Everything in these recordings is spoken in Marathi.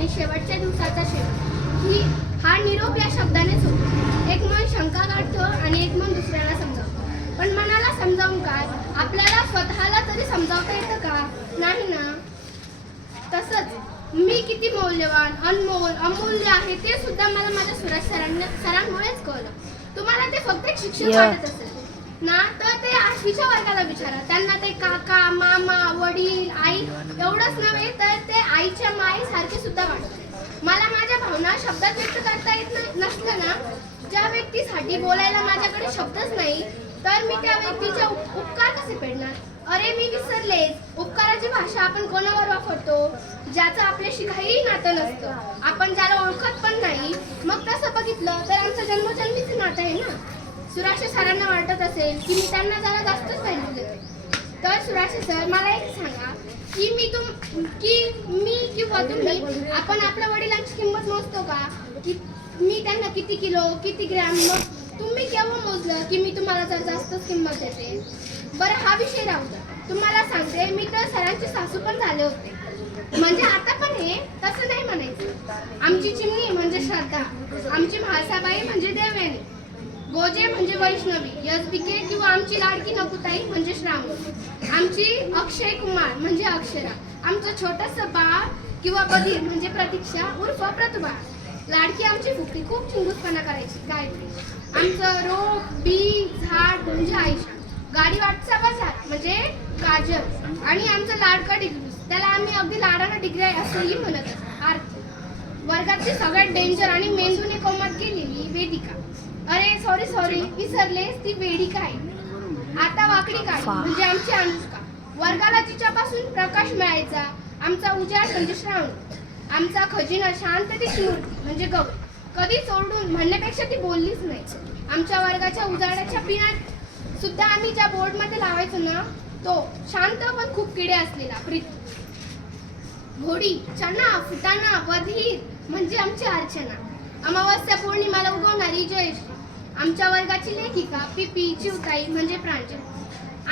आणि शेवटच्या दिवसाचा शेवट हा निरोप या शब्दानेच होतो. एक मन शंका काढतो आणि एक मन दुसऱ्याला समजावतो. पण मनाला समजावून काय, आपल्याला स्वतःला तरी समजावता येतं का? नाही ना. तसंच मी किती मौल्यवान, अनमोल, अमूल्य आहे ते सुद्धा मला माझ्या सुरेश सरांमुळेच कळलं. तुम्हाला ते फक्त एक शिक्षक वाटत असेल ना, तर ते 8वीच्या वर्गाला विचारा. त्यांना ते काका, मामा, वडील, आई एवढंच नव्हे तर ते आईच्या माईसारखे सुद्धा वाटते. मला माझ्या भावना शब्दात व्यक्त करता येत नसलं ना, ज्या व्यक्तीसाठी बोलायला माझ्याकडे शब्दच नाही, तर मी त्या व्यक्तीचे उपकार कसे फेडणार? अरे मी विसरलेच, उपकाराची भाषा आपण कोणावर वापरतो? ज्याचं आपल्याशी काहीही नातं नसतं, आपण ज्याला ओळखत पण नाही. मग तसं बघितलं तर आमचं जन्मजन्मीचं नातं आहे ना. सुराशे सरांना वाटत असेल की मी त्यांना जरा जास्तच व्हॅल्यू देते, तर सुराशे सर मला एक सांगा की मी किंवा तुम्ही आपण आपल्या वडिलांची किंमत मोजतो का? की मी त्यांना किती किलो, किती ग्रॅम, मग तुम्ही केव्हा मोजलं की मी तुम्हाला जर जास्तच किंमत देते? बरं, हा विषय राहू द्या. तुम्हाला सांगते, मी तर सरांची सासू पण झाले होते. म्हणजे आता पण हे तसं नाही म्हणायचं. आमची चिमणी म्हणजे श्रद्धा, आमची म्हाळसाबाई म्हणजे देवयानी, गोजे म्हणजे वैष्णवी, यशबिके किंवा आमची लाडकी नकुताई म्हणजे श्रावणी, आमची अक्षय कुमार म्हणजे अक्षरा, आमचं छोटंसं बाळ किंवा बधीर म्हणजे प्रतीक्षा उर्फ प्रतिभा, लाडकी आमची फुकटी खूप चिंगूसपणा करायची गायत्री, आमचं रोप बी झाड म्हणजे आयशा, गाडी वाटचा बाजार म्हणजे काजल, आणि आमचं लाडका डिग्री, त्याला आम्ही अगदी लाडानं डिग्री असंही म्हणत आरती, वर्गातली सगळ्यात डेंजर आणि मेंदूने कोमात गेलेली वेदिका. अरे सॉरी विसरलेस, ती वेदिका आहे. आता वाकडी काढ म्हणजे आमची अनुष्का, वर्गाला तिच्यापासून प्रकाश मिळायचा, आमचा उजाड म्हणजे श्रावण, आमचा खजिना शांततेची मूर्ती म्हणजे गौरी, कधी सोडून म्हणण्यापेक्षा ती बोललीच नाही. आमच्या वर्गाच्या उजाडाच्या पिण्यात सुद्धा आम्ही ज्या बोर्डमध्ये लावायचो ना, तो शांत पण खूप किडे असलेला प्रीती, घोडी, चना, फुटाणा, बधीर म्हणजे आमची अर्चना, अमावस्या पौर्णिमाला उगवणारी जयश्री, आमच्या वर्गाची लेखिका पिपी चिवताई म्हणजे प्रांजल,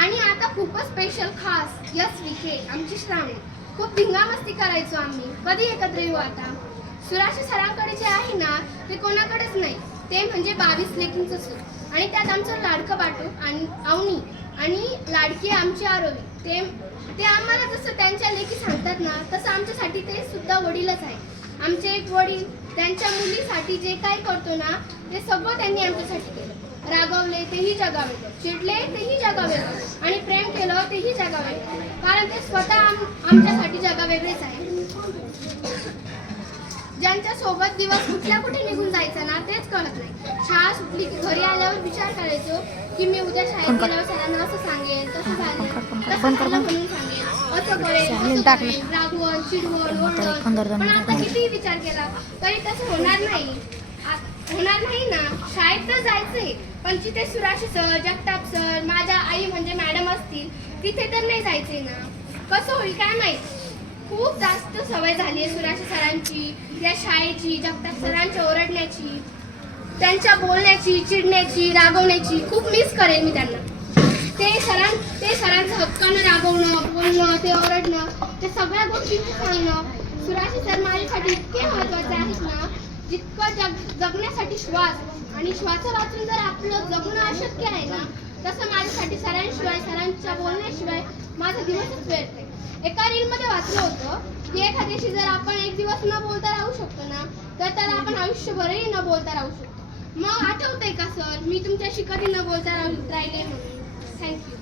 आणि आता खूपच स्पेशल खास यस विखे आमची श्रावणी. खूप धिंगामस्ती करायचो आम्ही. कधी एकत्र येऊ आता? सुराशे सरांकडे जे आहे ना, ते कोणाकडेच नाही. ते म्हणजे 22 लेकींचं सूर, आणि त्यात आमचं लाडकं बाटू आणि अवनी, आणि लाडकी आमची आरोवी. ते आम्हाला जसं त्यांच्या लेकी सांगतात ना, तसं आमच्यासाठी ते सुद्धा वडीलच आहे. आमचे एक वडील त्यांच्या मुलीसाठी जे काही करतो ना, ते सगळं त्यांनी आमच्यासाठी केलं. रागवले तेही जगावे, चिडले तेही जगावे, आणि प्रेम केलं तेही जगावे, कारण ते स्वतः आमच्यासाठी जगावेगळेच आहे. ज्यांच्या सोबत दिवस कुठल्या कुठे निघून जायचं ना, तेच कळत नाही. शाळा सुटली की घरी आल्यावर विचार करायचो की मी उद्या शाळेत गेल्यावर सरांना असं सांगेन, तसं झालं म्हणून सांगेन, असं करेन, रागवण, चिडवण, ओरडण. पण आता किती विचार केला तरी तसं होणार नाही ना. शाळेत तर जायचंय, पण जिथे सुराशे सर, जगताप सर, माझ्या आई म्हणजे मॅडम असतील, तिथे तर नाही जायचंय ना. कसं होईल काय माहित. खूप जास्त सवय झाली आहे सुराशे सरांची, या शाळेची, जगताप सरांच्या ओरडण्याची, त्यांच्या बोलण्याची, चिडण्याची, रागवण्याची. खूप मिस करेन मी त्यांना. ते सरांचं हक्कानं रागवणं, बोलणं, ते ओरडणं, ते सगळ्या गोष्टींचं सांगणं. सुराशे सर माझ्यासाठी इतके महत्त्वाचे आहेत ना, जितकं जगण्यासाठी श्वास, आणि श्वास वाचून जर आपलं जगणं अशक्य आहे ना, तसं माझ्यासाठी सरांशिवाय, सरांच्या बोलण्याशिवाय माझा दिवसच व्यर्थ आहे. एका रीलमध्ये वाचलं होतं की एखाद्याशी जर आपण एक दिवस न बोलता राहू शकतो ना, तर त्याला आपण आयुष्यभरही न बोलता राहू शकतो. मग आठवतंय का सर, मी तुमच्याशी कधी न बोलता राहिले म्हणून? थँक्यू.